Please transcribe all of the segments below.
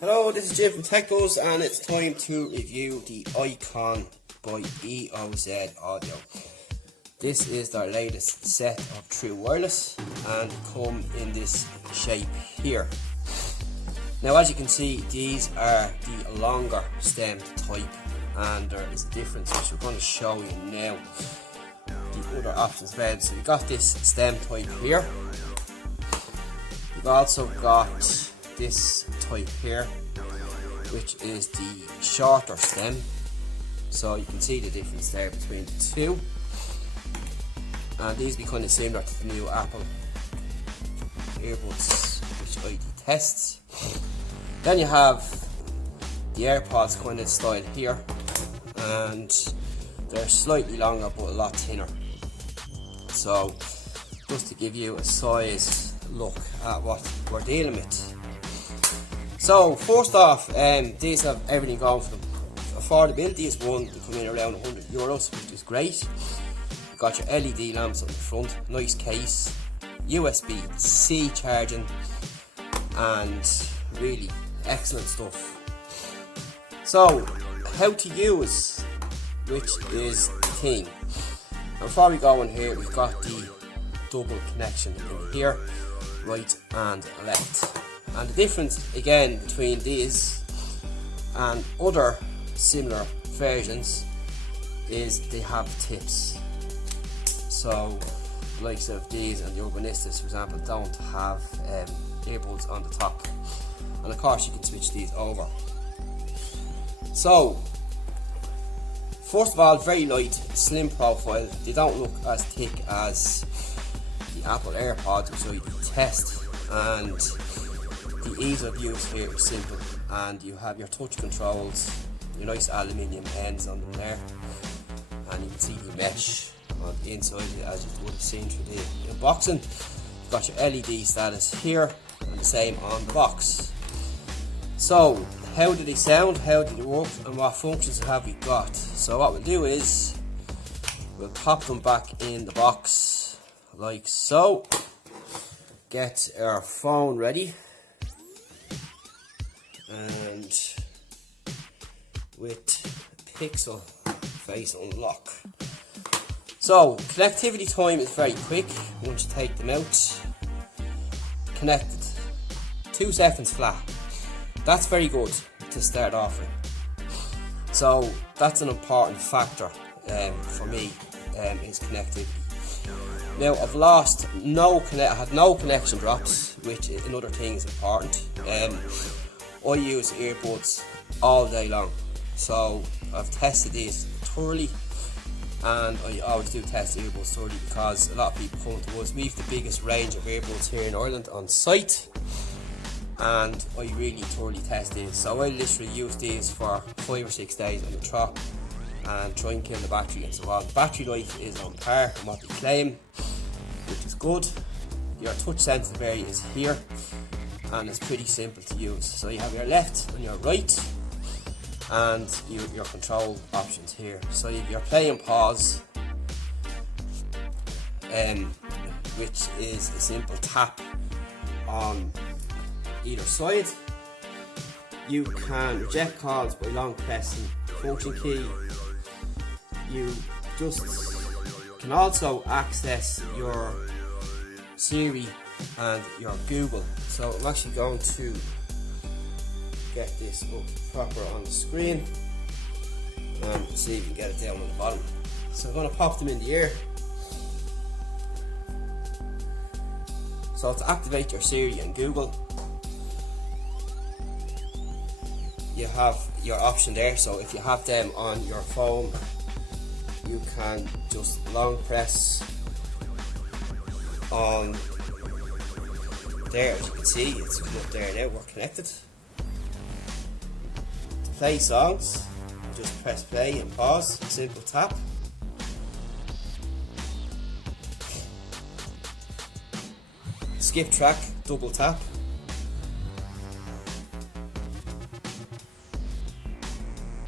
Hello, this is Jim from Techos, and it's time to review the Icon by EOZ Audio. This is their latest set of True Wireless, and they come in this shape here. Now, as you can see, these are the longer stemmed type, and there is a difference which we're going to show you now. The other options available. So you've got this stem type here. You've also got this type here, which is the shorter stem. So you can see the difference there between the two, and these be kind of similar to the new Apple earbuds which I test. Then you have the AirPods kind of style here, and they're slightly longer but a lot thinner. So just to give you a size look at what we're dealing with. So first off, these have everything going for them. Affordability is one, they come in around €100, which is great. You've got your LED lamps on the front, nice case, USB-C charging, and really excellent stuff. So, how to use, which is the thing. And before we go in here, we've got the double connection in here, right and left. And the difference again between these and other similar versions is they have tips. So the likes of these and the Urbanistas, for example, don't have earbuds on the top, and of course you can switch these over. So first of all, very light, slim profile. They don't look as thick as the Apple AirPods, which I test, and the ease of use here is simple, and you have your touch controls, your nice aluminium ends on them there, and you can see the mesh on the inside as you would have seen through the unboxing. You've got your LED status here, and the same on the box. So how do they sound, how do they work, and what functions have we got? So what we'll do is we'll pop them back in the box like so, get our phone ready, and with Pixel Face Unlock. So connectivity time is very quick once you take them out. Connected, 2 seconds flat. That's very good to start off with. So that's an important factor for me, is connectivity. Now I've lost I had no connection drops, which another thing is important. I use earbuds all day long, so I've tested these thoroughly, and I always do test earbuds thoroughly because a lot of people come to us. We have the biggest range of earbuds here in Ireland on site, and I really thoroughly test these. So I literally use these for 5 or 6 days on the trot and try and kill the battery and so on. Battery life is on par with what they claim, which is good. Your touch sensitive area is here, and it's pretty simple to use. So you have your left and your right, and your control options here. So you have your play and pause, which is a simple tap on either side. You can reject calls by long pressing the function key. You just can also access your Siri and your Google. So I'm actually going to get this up proper on the screen and see if we can get it down on the bottom. So I'm going to pop them in the ear. So to activate your Siri and Google, you have your option there. So if you have them on your phone, you can just long press on there. As you can see, it's come up there now. We're connected. To play songs, just press play and pause, simple tap. skip track, double tap.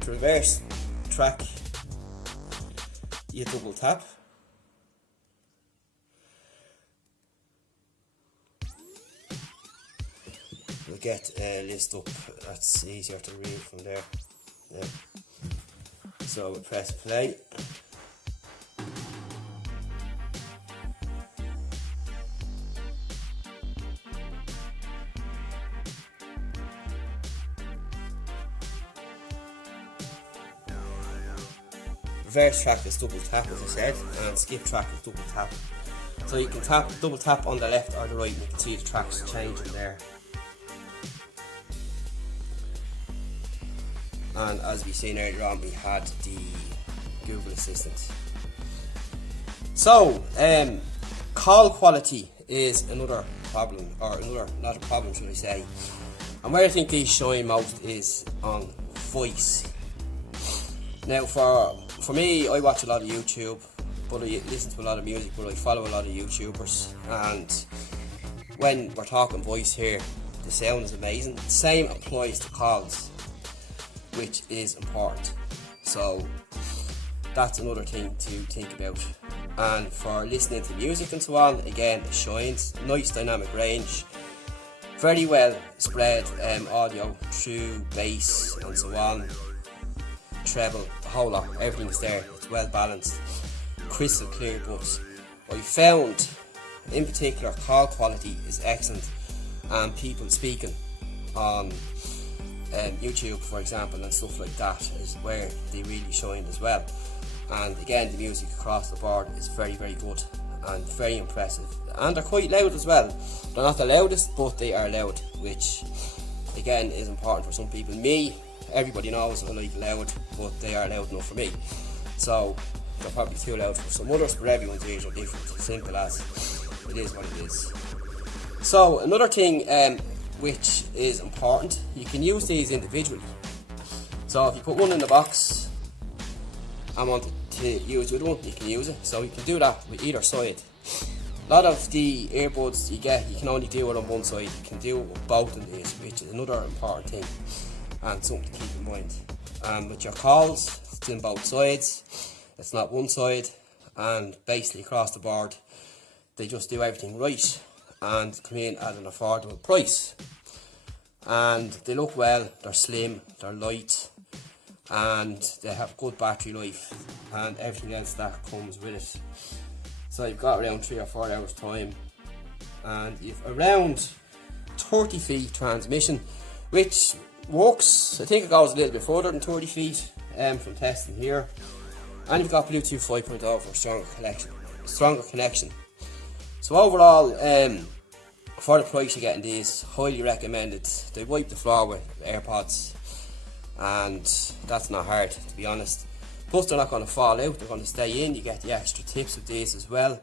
To reverse track, you double tap. We'll get a list up, that's easier to read from there. Yeah. So we press play. Reverse track is double tap, as I said, and skip track is double tap. So you can double tap on the left or the right, and you can see the tracks changing there. And as we seen earlier on, we had the Google Assistant. So, call quality is another problem, or not a problem should I say. And where I think these shine most is on voice. Now for me, I watch a lot of YouTube, but I listen to a lot of music, but I follow a lot of YouTubers, and when we're talking voice here, the sound is amazing. The same applies to calls, which is important. So that's another thing to think about. And for listening to music and so on, again, it shines. Nice dynamic range, very well spread audio through bass and so on, treble, the whole lot, everything's there. It's well balanced, crystal clear. But I found in particular call quality is excellent, and people speaking on YouTube, for example, and stuff like that is where they really shine as well. And again, the music across the board is very, very good and very impressive, and they're quite loud as well. They're not the loudest, but they are loud, which again is important for some people. Me, everybody knows I like loud, but they are loud enough for me. So they're probably too loud for some others, but everyone's ears are different. Simple as, it is what it is. So another thing which is important, you can use these individually. So if you put one in the box and want to use with one, you can use it. So you can do that with either side. A lot of the earbuds you get, you can only do it on one side. You can do it with both of these, which is another important thing and something to keep in mind. And with your calls, it's in both sides. It's not one side, and basically across the board, they just do everything right and come in at an affordable price. And they look well, they're slim, they're light, and they have good battery life and everything else that comes with it. So you've got around 3 or 4 hours time, and you've around 30 feet transmission, which works. I think it goes a little bit further than 30 feet from testing here. And you've got Bluetooth 5.0 for stronger connection. So overall, for the price you're getting these, highly recommended. They wipe the floor with AirPods, and that's not hard, to be honest. Plus they're not going to fall out, they're going to stay in. You get the extra tips with these as well,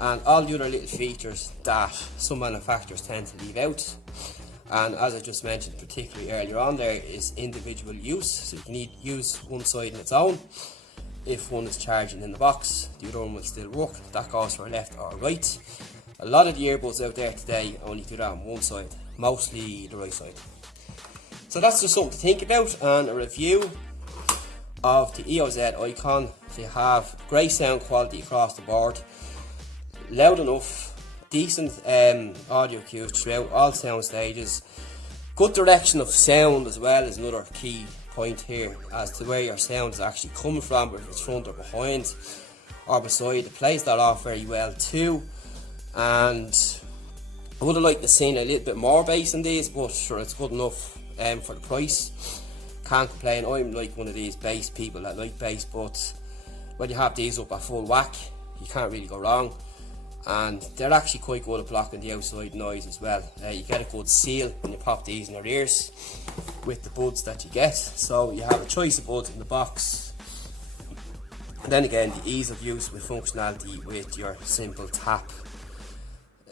and all the other little features that some manufacturers tend to leave out. And as I just mentioned, particularly earlier on, there is individual use. So you can use one side on its own. If one is charging in the box, the other one will still work. That goes for left or right. A lot of the earbuds out there today only do that on one side, mostly the right side. So that's just something to think about, and a review of the EOZ ICON. They have great sound quality across the board, loud enough, decent audio cues throughout all sound stages, good direction of sound as well is another key point here as to where your sound is actually coming from, whether it's front or behind or beside. It plays that off very well too, and I would have liked to seen a little bit more bass in these, but sure, it's good enough for the price. Can't complain. I'm like one of these bass people that like bass, but when you have these up at full whack, you can't really go wrong. And they're actually quite good at blocking the outside noise as well. You get a good seal when you pop these in your ears with the buds that you get. So you have a choice of buds in the box. And then again, the ease of use with functionality with your simple tap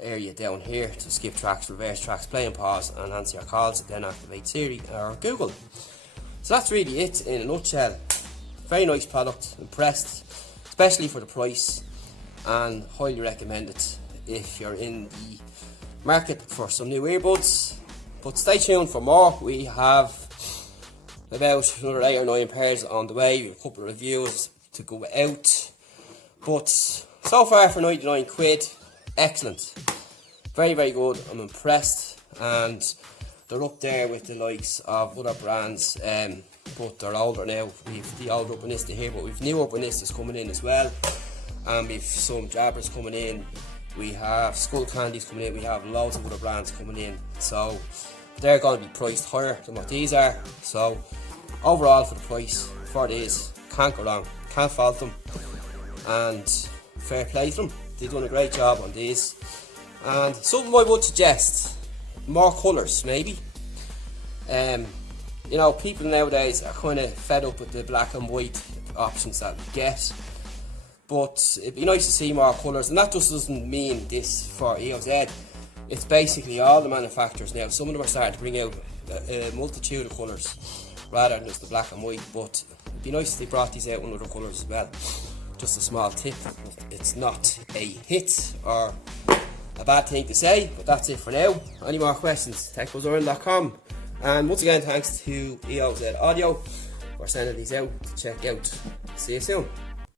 area down here to skip tracks, reverse tracks, play and pause, and answer your calls, then activate Siri or Google. So that's really it in a nutshell. Very nice product, impressed, especially for the price, and highly recommend it if you're in the market for some new earbuds. But stay tuned for more. We have about another 8 or 9 pairs on the way. We have a couple of reviews to go out. But so far for 99 quid, excellent. Very, very good. I'm impressed. And they're up there with the likes of other brands. But they're older now. We've the old Urbanista here, but we've new Urbanistas coming in as well. And we've some Jabbers coming in. We have Skull Candies coming in. We have loads of other brands coming in. So they're going to be priced higher than what these are. So overall, for the price, for these, can't go wrong. Can't fault them. And fair play to them. They've done a great job on these. And something I would suggest, more colours maybe. You know, people nowadays are kind of fed up with the black and white options that we get. But it'd be nice to see more colours, and that just doesn't mean this for EOZ. It's basically all the manufacturers now. Some of them are starting to bring out a multitude of colours rather than just the black and white. But it'd be nice if they brought these out in other colours as well. Just a small tip. It's not a hit or a bad thing to say, but that's it for now. Any more questions? techbuzzurn.com. And once again, thanks to EOZ Audio for sending these out to check out. See you soon.